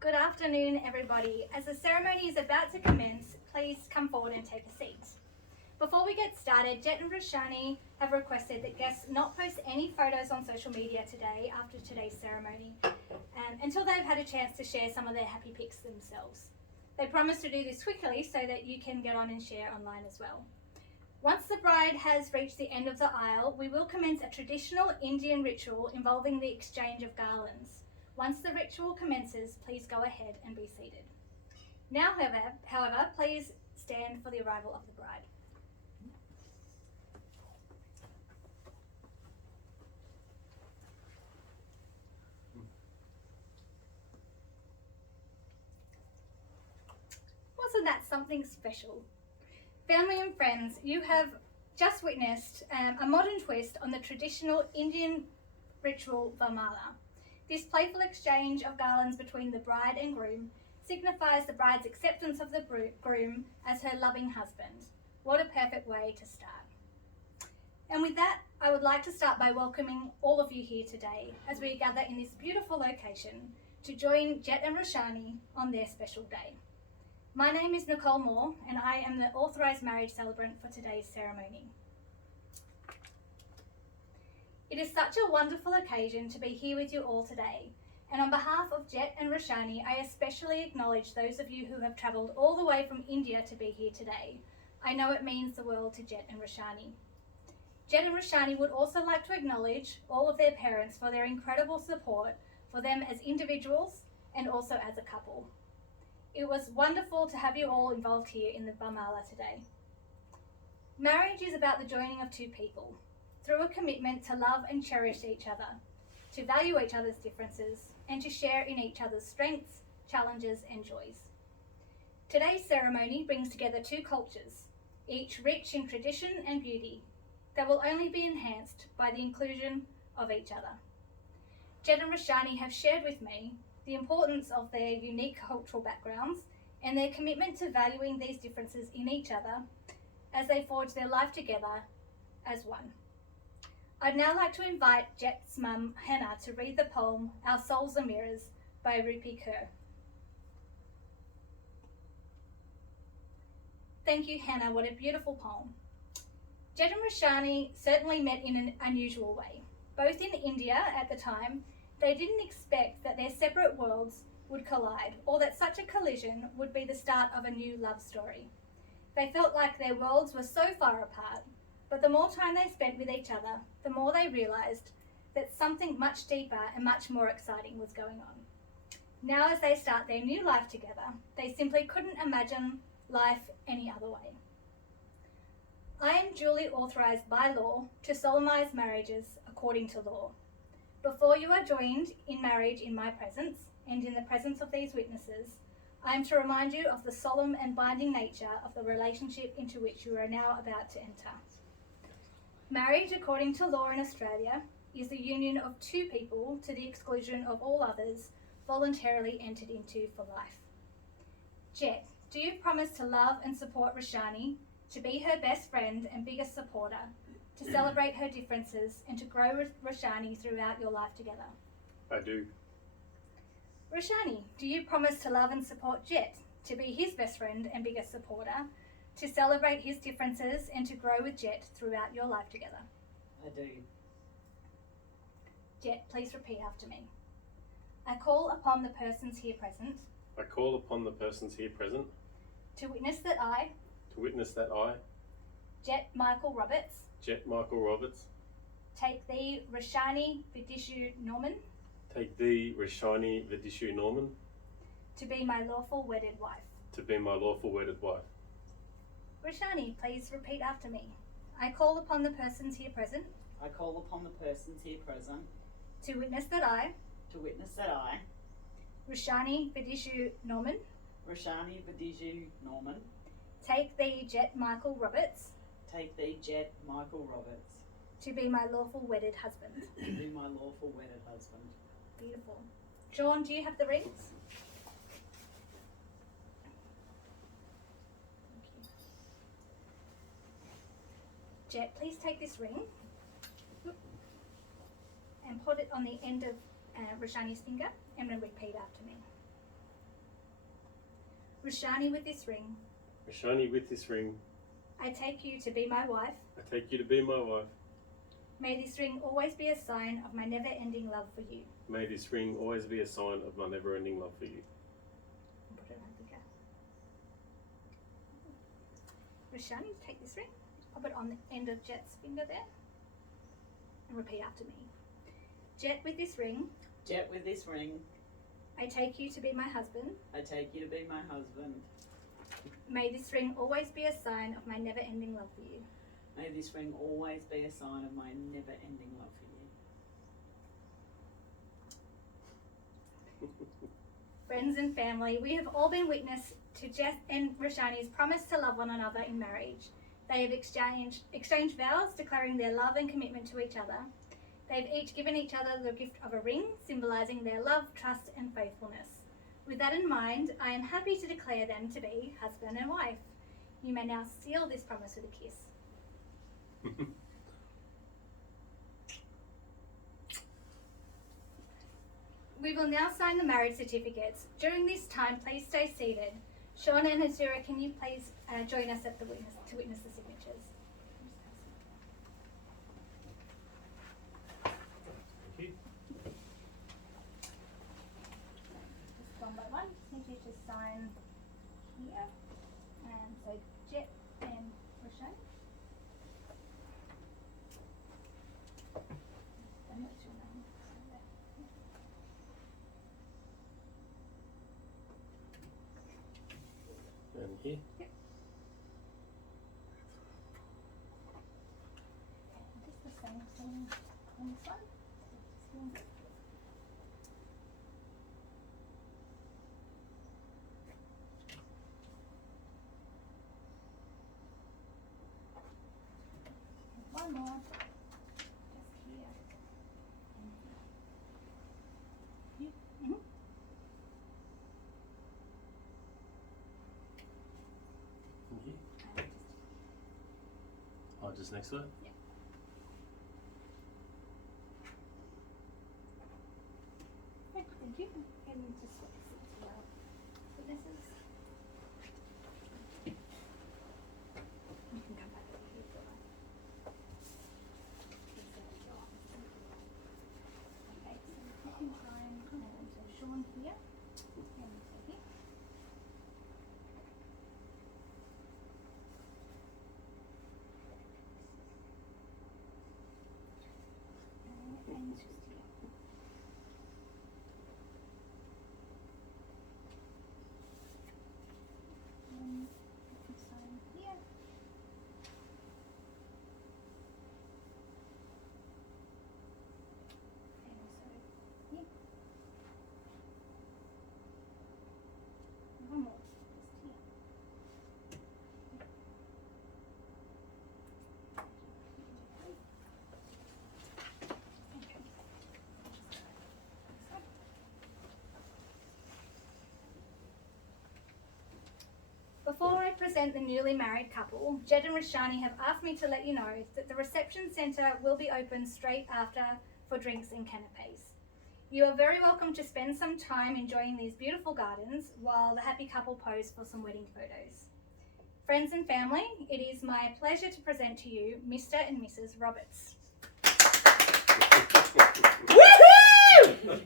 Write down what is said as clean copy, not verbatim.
Good afternoon, everybody. As the ceremony is about to commence, please come forward and take a seat. Before we get started, Jett and Roshani have requested that guests not post any photos on social media today after today's ceremony until they've had a chance to share some of their happy pics themselves. They promise to do this quickly so that you can get on and share online as well. Once the bride has reached the end of the aisle, we will commence a traditional Indian ritual involving the exchange of garlands. Once the ritual commences, please go ahead and be seated. Now, however, please stand for the arrival of the bride. Wasn't that something special? Family and friends, you have just witnessed a modern twist on the traditional Indian ritual Varmala. This playful exchange of garlands between the bride and groom signifies the bride's acceptance of the groom as her loving husband. What a perfect way to start. And with that, I would like to start by welcoming all of you here today as we gather in this beautiful location to join Jett and Roshani on their special day. My name is Nicole Moore and I am the authorised marriage celebrant for today's ceremony. It is such a wonderful occasion to be here with you all today, and on behalf of Jett and Roshani, I especially acknowledge those of you who have travelled all the way from India to be here today. I know it means the world to Jett and Roshani. Jett and Roshani would also like to acknowledge all of their parents for their incredible support for them as individuals and also as a couple. It was wonderful to have you all involved here in the Varmala today. Marriage is about the joining of two people through a commitment to love and cherish each other, to value each other's differences, and to share in each other's strengths, challenges, and joys. Today's ceremony brings together two cultures, each rich in tradition and beauty, that will only be enhanced by the inclusion of each other. Jett and Roshani have shared with me the importance of their unique cultural backgrounds and their commitment to valuing these differences in each other as they forge their life together as one. I'd now like to invite Jett's mum, Hannah, to read the poem Our Souls Are Mirrors by Rupi Kaur. Thank you, Hannah. What a beautiful poem. Jett and Roshani certainly met in an unusual way. Both in India at the time, they didn't expect that their separate worlds would collide or that such a collision would be the start of a new love story. They felt like their worlds were so far apart, but the more time they spent with each other, the more they realised that something much deeper and much more exciting was going on. Now as they start their new life together, they simply couldn't imagine life any other way. I am duly authorised by law to solemnise marriages according to law. Before you are joined in marriage in my presence and in the presence of these witnesses, I am to remind you of the solemn and binding nature of the relationship into which you are now about to enter. Marriage, according to law in Australia, is the union of two people to the exclusion of all others voluntarily entered into for life. Jett, do you promise to love and support Roshani, to be her best friend and biggest supporter, to celebrate her differences and to grow Roshani throughout your life together? I do. Roshani, do you promise to love and support Jett, to be his best friend and biggest supporter, to celebrate his differences and to grow with Jett throughout your life together? I do. Jett, please repeat after me. I call upon the persons here present. I call upon the persons here present. To witness that I. To witness that I. Jett Michael Roberts. Jett Michael Roberts. Take thee Roshani Vidishu Norman. Take thee Roshani Vidishu Norman. To be my lawful wedded wife. To be my lawful wedded wife. Roshani, please repeat after me. I call upon the persons here present. I call upon the persons here present. To witness that I. To witness that I. Roshani Vidishu Norman. Roshani Vidishu Norman. Take thee Jett Michael Roberts. Take thee Jett Michael Roberts. To be my lawful wedded husband. To be my lawful wedded husband. Beautiful. John, do you have the rings? Jett, please take this ring and put it on the end of Roshani's finger and then repeat after me. Roshani, with this ring, Roshani, with this ring, I take you to be my wife. I take you to be my wife. May this ring always be a sign of my never-ending love for you. May this ring always be a sign of my never-ending love for you. Put it right there. Roshani, take this ring, pop it on the end of Jett's finger there, and repeat after me. Jett, with this ring, Jett, with this ring, I take you to be my husband. I take you to be my husband. May this ring always be a sign of my never-ending love for you. May this ring always be a sign of my never-ending love for you. Friends and family, we have all been witness to Jett and Roshani's promise to love one another in marriage. They have exchanged vows declaring their love and commitment to each other. They've each given each other the gift of a ring, symbolising their love, trust and faithfulness. With that in mind, I am happy to declare them to be husband and wife. You may now seal this promise with a kiss. We will now sign the marriage certificates. During this time, please stay seated. Sean and Azura, can you please join us at the to witness the signatures? Thank you. Just one by one. Need you to sign here. And so Jett and Roshani. And what's your name? And here. Yep. And just the same thing on this one. One more. Just here. And here. Mm-hmm. And here. And just Oh, just next to it? yeah. Okay, thank you. And just swap the seats for our witnesses. You can come back over here for that. Okay, so second time, and so Sean here, and so here. And just here. And you can sign here. And also here. One more, just here. Okay. Before I present the newly married couple, Jett and Roshani have asked me to let you know that the reception centre will be open straight after for drinks and canapes. You are very welcome to spend some time enjoying these beautiful gardens while the happy couple pose for some wedding photos. Friends and family, it is my pleasure to present to you Mr. and Mrs. Roberts. Woohoo!